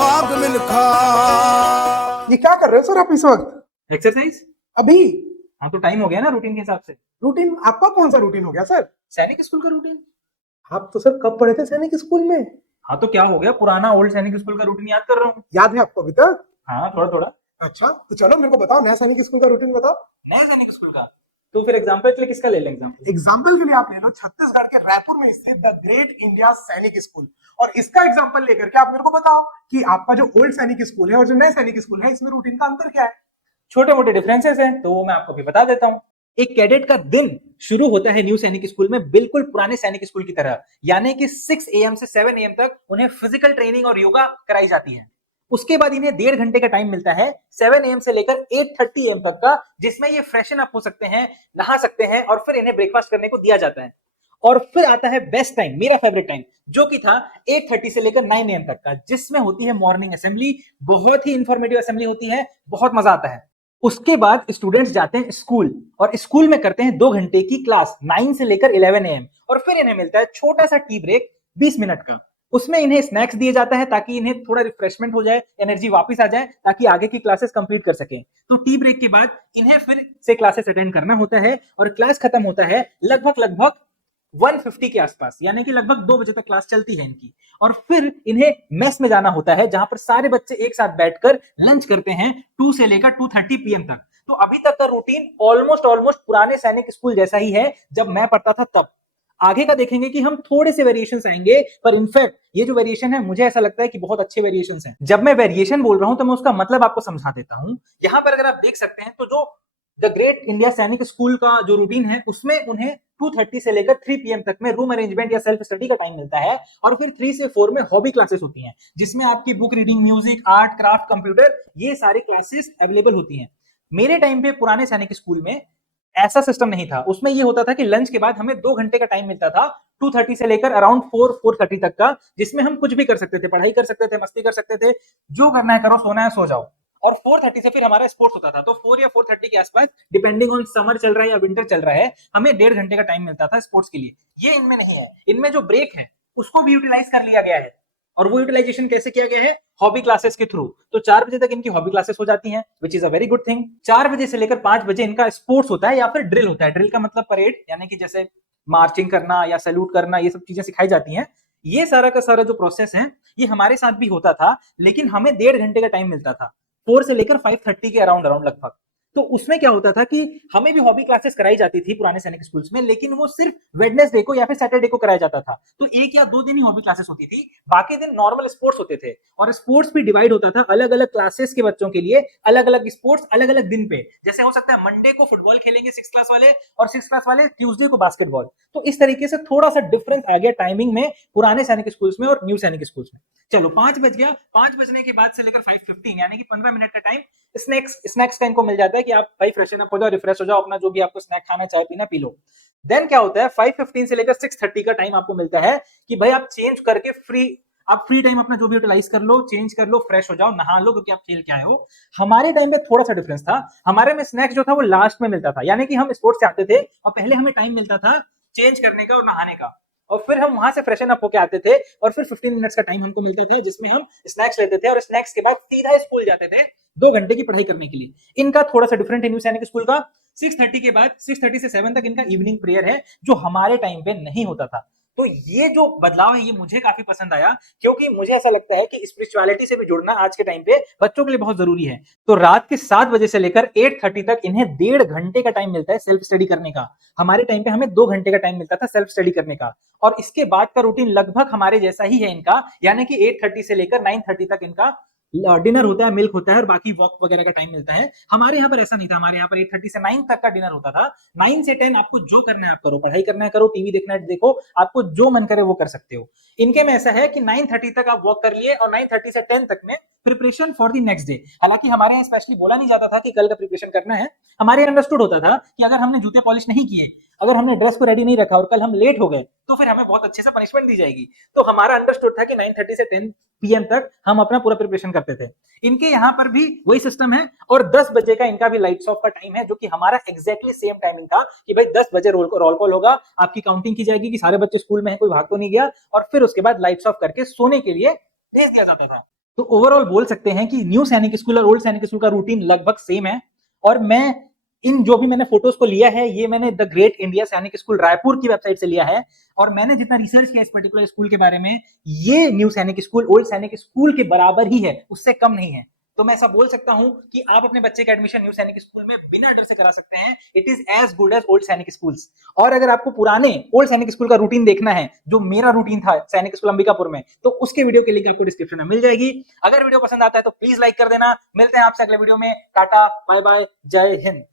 ख्वाब मिलखा। ये क्या कर रहे हो सर आप इस वक्त? एक्सरसाइज। अभी? हाँ तो टाइम हो गया ना रूटीन के हिसाब से। रूटीन? आपका कौन सा रूटीन हो गया सर? सैनिक स्कूल का रूटीन। आप तो सर कब पढ़े थे सैनिक स्कूल में? हाँ तो क्या हो गया, पुराना ओल्ड सैनिक स्कूल का रूटीन याद कर रहा हूँ। याद है आपको अभी तक? हाँ थोड़ा थोड़ा। अच्छा तो चलो मेरे को बताओ, नया सैनिक स्कूल का रूटीन बताओ। नया सैनिक स्कूल का तो फिर एग्जाम्पल के लिए किसका ले लें एग्जाम्पल? एग्जाम्पल के लिए आप ले लो छत्तीसगढ़ के रायपुर में स्थित द ग्रेट इंडिया सैनिक स्कूल, और इसका एग्जाम्पल लेकर के आप मेरे को बताओ कि आपका जो ओल्ड सैनिक स्कूल है और जो नया सैनिक स्कूल है इसमें रूटीन का अंतर क्या है। छोटे मोटे डिफरेंसेस हैं तो वो मैं आपको भी बता देता हूँ। एक कैडेट का दिन शुरू होता है न्यू सैनिक स्कूल में बिल्कुल पुराने सैनिक स्कूल की तरह, यानी कि 6 AM से 7 AM तक उन्हें फिजिकल ट्रेनिंग और योगा कराई जाती है। उसके बाद इन्हें 1.5 घंटे का टाइम मिलता है 7 AM से लेकर 8:30 AM तक का, जिसमें ये फ्रेशन अप हो सकते हैं, नहा सकते हैं और फिर इन्हें ब्रेकफास्ट करने को दिया जाता है। और फिर आता है बेस्ट टाइम, मेरा फेवरेट टाइम, जो कि था 8:30 से लेकर 9 AM तक का, जिसमें होती है मॉर्निंग असेंबली। बहुत ही इंफॉर्मेटिव असेंबली होती है, बहुत मजा आता है। उसके बाद स्टूडेंट्स जाते हैं स्कूल और स्कूल में करते हैं 2 घंटे की क्लास 9 से लेकर 11 AM, और फिर इन्हें मिलता है छोटा सा टी ब्रेक 20 मिनट का। उसमें इन्हें स्नैक्स दिए जाता है ताकि इन्हें थोड़ा रिफ्रेशमेंट हो जाए, एनर्जी वापस आ जाए ताकि आगे की क्लासेस कंप्लीट कर सकें। तो टी ब्रेक के बाद इन्हें फिर से क्लासेस अटेंड करना होता है और क्लास खत्म होता है लगभग 1:50 के आसपास, यानी कि लगभग 2 बजे तक क्लास चलती है इनकी। और फिर इन्हें मेस में जाना होता है जहां पर सारे बच्चे एक साथ बैठकर लंच करते हैं 2 से लेकर 2:30 PM तक। तो अभी तक का रूटीन ऑलमोस्ट पुराने सैनिक स्कूल जैसा ही है जब मैं पढ़ता था तब। आगे का देखेंगे कि हम थोड़े से वेरिएशंस आएंगे, पर इनफैक्ट ये जो वेरिएशन है मुझे ऐसा लगता है कि बहुत अच्छे वेरिएशंस हैं। जब मैं वेरिएशन बोल रहा हूं तो मैं उसका मतलब आपको समझा देता हूं। यहां पर अगर आप देख सकते हैं तो जो द ग्रेट इंडिया सैनिक स्कूल का जो रूटीन है उसमें उन्हें 2:30 से लेकर 3 PM तक में रूम अरेंजमेंट या सेल्फ स्टडी का टाइम मिलता है, और फिर 3 से 4 में हॉबी क्लासेस होती हैं जिसमें आपकी book reading, music, art, craft, computer, ये सारी क्लासेस अवेलेबल होती हैं। मेरे टाइम पे पुराने सैनिक स्कूल में ऐसा सिस्टम नहीं था। उसमें ये होता था कि लंच के बाद हमें 2 घंटे का टाइम मिलता था 2:30 से लेकर अराउंड 4:30 तक का, जिसमें हम कुछ भी कर सकते थे, पढ़ाई कर सकते थे, मस्ती कर सकते थे, जो करना है करो, सोना है सो जाओ। और 4:30 से फिर हमारा स्पोर्ट्स होता था, तो 4 या 4:30 के आसपास, डिपेंडिंग ऑन समर चल रहा है या विंटर चल रहा है, हमें 1.5 घंटे का टाइम मिलता था स्पोर्ट्स के लिए। ये इनमें नहीं है। इनमें जो ब्रेक है उसको भी यूटिलाइज कर लिया गया है, और वो यूटिलाइजेशन कैसे किया गया है? हॉबी क्लासेस के थ्रू। तो 4 बजे तक इनकी हॉबी क्लासेस हो जाती हैं, which is a very good thing. 4 बजे से लेकर 5 बजे इनका स्पोर्ट्स होता है या फिर ड्रिल होता है। ड्रिल का मतलब परेड, यानी कि जैसे मार्चिंग करना या सैल्यूट करना, ये सब चीजें सिखाई जाती हैं। ये सारा का सारा जो प्रोसेस है ये हमारे साथ भी होता था, लेकिन हमें 1.5 घंटे का टाइम मिलता था 4 से लेकर 5:30 के अराउंड लगभग। तो उसमें क्या होता था कि हमें भी हॉबी क्लासेस कराई जाती थी पुराने सैनिक स्कूल्स में, लेकिन वो सिर्फ वेडनेसडे को या फिर सैटरडे को कराया जाता था। तो 1 या 2 दिन ही हॉबी क्लासेस होती थी, बाकी दिन नॉर्मल स्पोर्ट्स होते थे। और स्पोर्ट्स भी डिवाइड होता था अलग अलग क्लासेस के बच्चों के लिए, अलग अलग स्पोर्ट्स अलग अलग दिन पे। जैसे हो सकता है मंडे को फुटबॉल खेलेंगे 6 क्लास वाले, और 6 क्लास वाले ट्यूसडे को बास्केटबॉल। तो इस तरीके से थोड़ा सा डिफरेंस आ गया टाइमिंग में पुराने सैनिक स्कूल्स में और न्यू सैनिक स्कूल्स में। चलो 5 बज गया, 5 बजने के बाद से लेकर 5:15 यानी कि 15 मिनट का टाइम स्नैक्स का इनको मिल जाता है कि आप भाई फ्रेशन अप हो जाओ, रिफ्रेश हो जाओ, अपना जो भी आपको स्नैक खाना, चाय पीना, पी लो। देन क्या होता है, 5:15 से लेकर 6:30 का टाइम आपको मिलता है कि भाई आप चेंज करके आप फ्री टाइम अपना जो भी यूटिलाइज कर लो, चेंज कर लो, फ्रेश हो जाओ, नहा लो, क्योंकि आप खेल के आए हो। हमारे टाइम पे थोड़ा सा डिफरेंस था। हमारे में स्नैक्स जो था वो लास्ट में मिलता था, यानी कि हम स्पोर्ट्स से आते थे और पहले हमें टाइम मिलता था चेंज करने का और नहाने का, और फिर हम वहां से फ्रेशन अप होके आते थे, और फिर 15 मिनट्स का टाइम हमको मिलता था जिसमें हम स्नैक्स लेते थे, और स्नैक्स के बाद सीधा स्कूल जाते थे 2 घंटे की पढ़ाई करने के लिए। इनका थोड़ा सा डिफरेंट है न्यू सैनिक स्कूल का। 6:30 के बाद 6:30 से 7 तक इनका इवनिंग प्रेयर है, जो हमारे टाइम पे नहीं होता था। तो ये जो बदलाव है ये मुझे काफी पसंद आया, क्योंकि मुझे ऐसा लगता है कि स्पिरिचुअलिटी से भी जुड़ना आज के टाइम पे बच्चों के लिए बहुत जरूरी है। तो रात के 7 बजे से लेकर 8:30 तक इन्हें 1.5 घंटे का टाइम मिलता है सेल्फ स्टडी करने का। हमारे टाइम पे हमें 2 घंटे का टाइम मिलता था सेल्फ स्टडी करने का। और इसके बाद का रूटीन लगभग हमारे जैसा ही है इनका, यानी कि 8:30 से लेकर 9:30 तक इनका डिनर होता है, मिल्क होता है, और बाकी वॉक वगैरह का टाइम मिलता है। हमारे यहाँ पर ऐसा नहीं था। हमारे यहाँ पर 8:30 से 9 तक का डिनर होता था। 9 से 10 आपको जो करना है आप करो, पढ़ाई करना है करो, टीवी देखना है देखो, आपको जो मन करे वो कर सकते हो। इनके में ऐसा है कि 9:30 तक आप वॉक कर लिए, और 9:30 से 10 तक में preparation for the next day. हालांकि हमारे यहाँ स्पेशली बोला नहीं जाता था कि कल का प्रिपरेशन करना है। हमारे अंडरस्टूड होता था कि अगर हमने जूते पॉलिश नहीं किए, अगर हमने ड्रेस को रेडी नहीं रखा और कल हम लेट हो गए, तो फिर हमें बहुत अच्छे से पनिशमेंट दी जाएगी। तो हमारा अंडरस्टूड था कि 9:30 से 10 PM तक हम अपना पूरा प्रिपरेशन करते थे। इनके यहाँ पर भी वही सिस्टम है, और 10 बजे का इनका भी लाइट्स ऑफ का टाइम है, जो कि हमारा एग्जैक्टली सेम टाइमिंग था कि भाई 10 बजे रोल कॉल होगा, आपकी काउंटिंग की जाएगी कि सारे बच्चे स्कूल में हैं, कोई भाग तो नहीं गया, और फिर उसके बाद लाइट्स ऑफ करके सोने के लिए भेज दिया जाता था। तो ओवरऑल बोल सकते हैं कि न्यू सैनिक स्कूल और ओल्ड सैनिक स्कूल का रूटीन लगभग सेम है। और मैं इन जो भी मैंने फोटोज को लिया है, ये मैंने द ग्रेट इंडिया सैनिक स्कूल रायपुर की वेबसाइट से लिया है। और मैंने जितना रिसर्च किया इस पर्टिकुलर स्कूल के बारे में, ये न्यू सैनिक स्कूल ओल्ड सैनिक स्कूल के बराबर ही है, उससे कम नहीं है। तो मैं ऐसा बोल सकता हूं कि आप अपने बच्चे का एडमिशन न्यू सैनिक स्कूल में बिना डर से करा सकते हैं। It is as good as old Sainik schools. और अगर आपको पुराने ओल्ड सैनिक स्कूल का रूटीन देखना है, जो मेरा रूटीन था सैनिक स्कूल अंबिकापुर में, तो उसके वीडियो की लिंक आपको डिस्क्रिप्शन में मिल जाएगी। अगर वीडियो पसंद आता है तो प्लीज लाइक कर देना। मिलते हैं आपसे अगले वीडियो में। टाटा, बाय बाय, जय हिंद।